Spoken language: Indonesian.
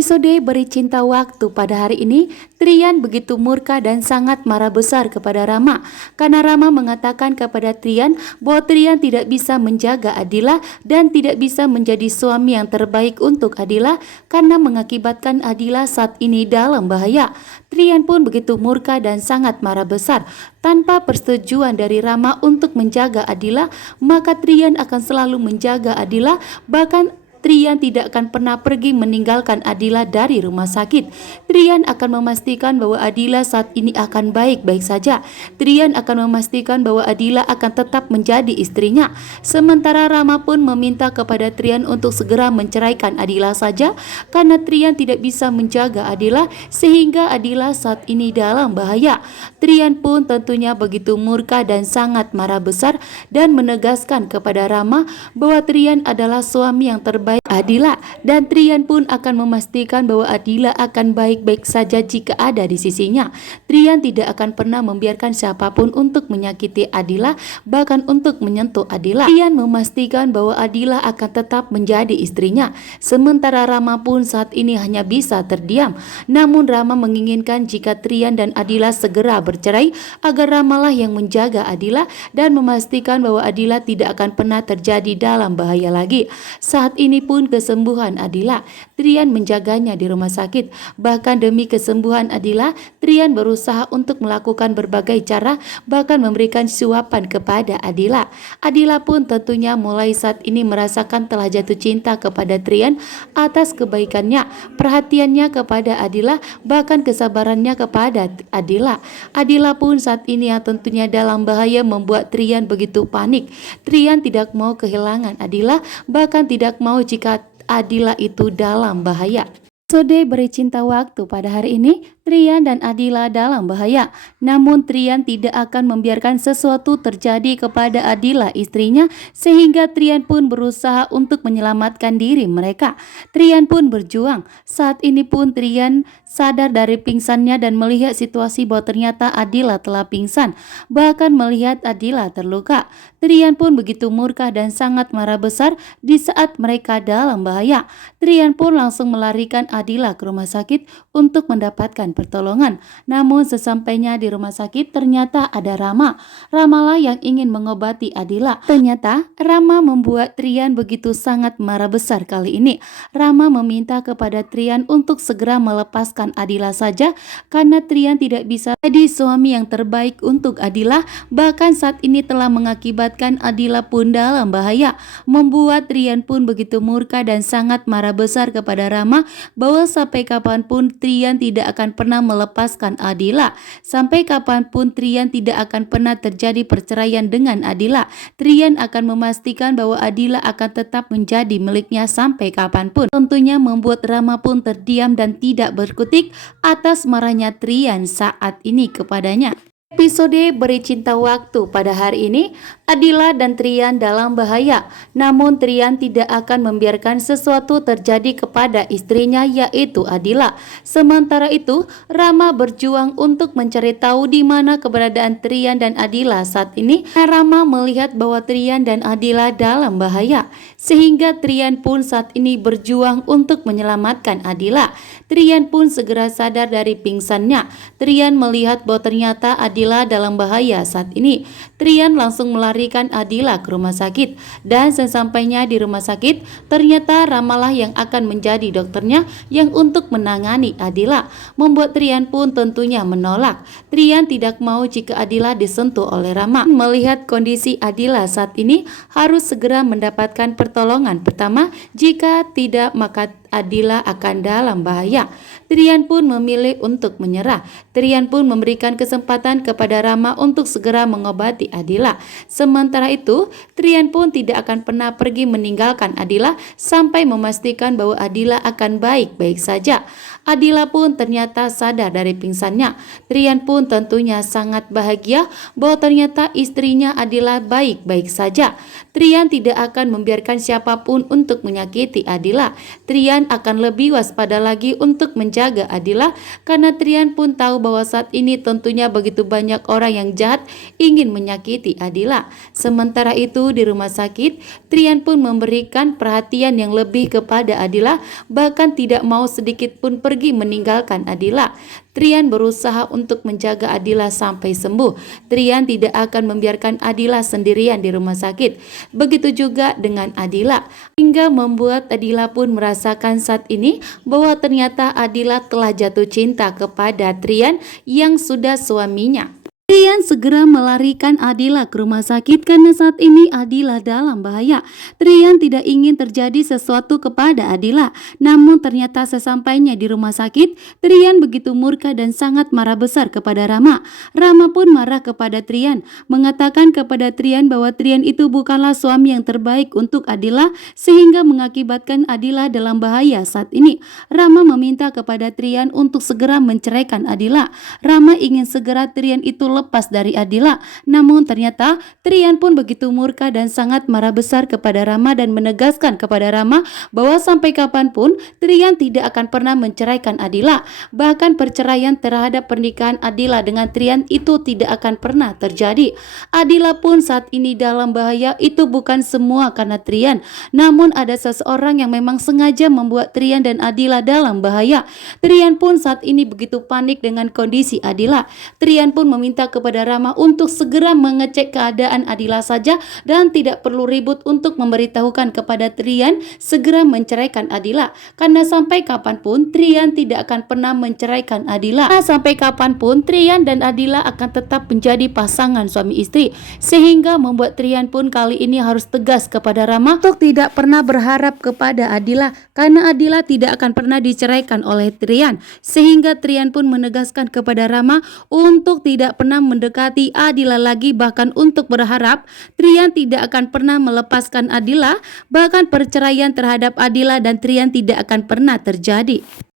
Episode Beri Cinta Waktu pada hari ini, Trian begitu murka dan sangat marah besar kepada Rama karena Rama mengatakan kepada Trian bahwa Trian tidak bisa menjaga Adila dan tidak bisa menjadi suami yang terbaik untuk Adila karena mengakibatkan Adila saat ini dalam bahaya. Trian pun begitu murka dan sangat marah besar. Tanpa persetujuan dari Rama untuk menjaga Adila, maka Trian akan selalu menjaga Adila, bahkan Trian tidak akan pernah pergi meninggalkan Adila dari rumah sakit. Trian akan memastikan bahwa Adila saat ini akan baik-baik saja. Trian akan memastikan bahwa Adila akan tetap menjadi istrinya. Sementara Rama pun meminta kepada Trian untuk segera menceraikan Adila saja karena Trian tidak bisa menjaga Adila sehingga Adila saat ini dalam bahaya. Trian pun tentunya begitu murka dan sangat marah besar dan menegaskan kepada Rama bahwa Trian adalah suami yang terbaik Adila dan Trian pun akan memastikan bahwa Adila akan baik-baik saja jika ada di sisinya. Trian tidak akan pernah membiarkan siapapun untuk menyakiti Adila, bahkan untuk menyentuh Adila. Trian memastikan bahwa Adila akan tetap menjadi istrinya. Sementara Rama pun saat ini hanya bisa terdiam. Namun Rama menginginkan jika Trian dan Adila segera bercerai agar Ramalah yang menjaga Adila dan memastikan bahwa Adila tidak akan pernah terjadi dalam bahaya lagi. Saat ini pun kesembuhan Adila, Trian menjaganya di rumah sakit. Bahkan demi kesembuhan Adila, Trian berusaha untuk melakukan berbagai cara, bahkan memberikan suapan kepada Adila. Adila pun tentunya mulai saat ini merasakan telah jatuh cinta kepada Trian atas kebaikannya, perhatiannya kepada Adila, bahkan kesabarannya kepada Adila. Adila pun saat ini tentunya dalam bahaya membuat Trian begitu panik. Trian tidak mau kehilangan Adila, bahkan tidak mau jika Adila itu dalam bahaya. Episode Beri Cinta Waktu pada hari ini, Trian dan Adila dalam bahaya. Namun Trian tidak akan membiarkan sesuatu terjadi kepada Adila istrinya, sehingga Trian pun berusaha untuk menyelamatkan diri mereka. Trian pun berjuang. Saat ini pun Trian sadar dari pingsannya dan melihat situasi bahwa ternyata Adila telah pingsan, bahkan melihat Adila terluka. Trian pun begitu murka dan sangat marah besar di saat mereka dalam bahaya. Trian pun langsung melarikan Adila ke rumah sakit untuk mendapatkan pertolongan. Namun sesampainya di rumah sakit ternyata ada Rama. Ramalah yang ingin mengobati Adila. Ternyata Rama membuat Trian begitu sangat marah besar kali ini. Rama meminta kepada Trian untuk segera melepaskan Adila saja karena Trian tidak bisa jadi suami yang terbaik untuk Adila, bahkan saat ini telah mengakibatkan Adila pun dalam bahaya. Membuat Trian pun begitu murka dan sangat marah besar kepada Rama bahwa sampai kapanpun Trian tidak akan pernah melepaskan Adila. Sampai kapanpun Trian tidak akan pernah terjadi perceraian dengan Adila. Trian akan memastikan bahwa Adila akan tetap menjadi miliknya sampai kapanpun. Tentunya membuat Rama pun terdiam dan tidak berkutik atas marahnya Trian saat ini kepadanya. Episode Beri Cinta Waktu pada hari ini, Adila dan Trian dalam bahaya. Namun Trian tidak akan membiarkan sesuatu terjadi kepada istrinya, yaitu Adila. Sementara itu, Rama berjuang untuk mencari tahu di mana keberadaan Trian dan Adila saat ini. Rama melihat bahwa Trian dan Adila dalam bahaya, sehingga Trian pun saat ini berjuang untuk menyelamatkan Adila. Trian pun segera sadar dari pingsannya. Trian melihat bahwa ternyata Adila dalam bahaya saat ini. Trian langsung melarikan Adila ke rumah sakit, dan sesampainya di rumah sakit ternyata Ramalah yang akan menjadi dokternya yang untuk menangani Adila. Membuat Trian pun tentunya menolak. Trian tidak mau jika Adila disentuh oleh Rama. Melihat kondisi Adila saat ini, harus segera mendapatkan pertolongan pertama, jika tidak maka Adila akan dalam bahaya. Trian pun memilih untuk menyerah. Trian pun memberikan kesempatan kepada Rama untuk segera mengobati Adila. Sementara itu, Trian pun tidak akan pernah pergi meninggalkan Adila sampai memastikan bahwa Adila akan baik-baik saja. Adila pun ternyata sadar dari pingsannya. Trian pun tentunya sangat bahagia bahwa ternyata istrinya Adila baik-baik saja. Trian tidak akan membiarkan siapapun untuk menyakiti Adila. Trian Trian akan lebih waspada lagi untuk menjaga Adila karena Trian pun tahu bahwa saat ini tentunya begitu banyak orang yang jahat ingin menyakiti Adila. Sementara itu di rumah sakit, Trian pun memberikan perhatian yang lebih kepada Adila, bahkan tidak mau sedikit pun pergi meninggalkan Adila. Trian berusaha untuk menjaga Adila sampai sembuh. Trian tidak akan membiarkan Adila sendirian di rumah sakit. Begitu juga dengan Adila, hingga membuat Adila pun merasakan saat ini bahwa ternyata Adila telah jatuh cinta kepada Trian yang sudah suaminya. Trian segera melarikan Adila ke rumah sakit karena saat ini Adila dalam bahaya. Trian tidak ingin terjadi sesuatu kepada Adila. Namun ternyata sesampainya di rumah sakit, Trian begitu murka dan sangat marah besar kepada Rama. Rama pun marah kepada Trian, mengatakan kepada Trian bahwa Trian itu bukanlah suami yang terbaik untuk Adila sehingga mengakibatkan Adila dalam bahaya saat ini. Rama meminta kepada Trian untuk segera menceraikan Adila. Rama ingin segera Trian itu lepas dari Adila. Namun ternyata Trian pun begitu murka dan sangat marah besar kepada Rama dan menegaskan kepada Rama bahwa sampai kapanpun Trian tidak akan pernah menceraikan Adila. Bahkan perceraian terhadap pernikahan Adila dengan Trian itu tidak akan pernah terjadi. Adila pun saat ini dalam bahaya. Itu bukan semua karena Trian, namun ada seseorang yang memang sengaja membuat Trian dan Adila dalam bahaya. Trian pun saat ini begitu panik dengan kondisi Adila. Trian pun meminta kepada Rama untuk segera mengecek keadaan Adila saja dan tidak perlu ribut untuk memberitahukan kepada Trian segera menceraikan Adila, karena sampai kapanpun Trian tidak akan pernah menceraikan Adila. Sampai kapanpun Trian dan Adila akan tetap menjadi pasangan suami istri, sehingga membuat Trian pun kali ini harus tegas kepada Rama untuk tidak pernah berharap kepada Adila, karena Adila tidak akan pernah diceraikan oleh Trian. Sehingga Trian pun menegaskan kepada Rama untuk tidak pernah mendekati Adila lagi, bahkan untuk berharap Trian tidak akan pernah melepaskan Adila, bahkan perceraian terhadap Adila dan Trian tidak akan pernah terjadi.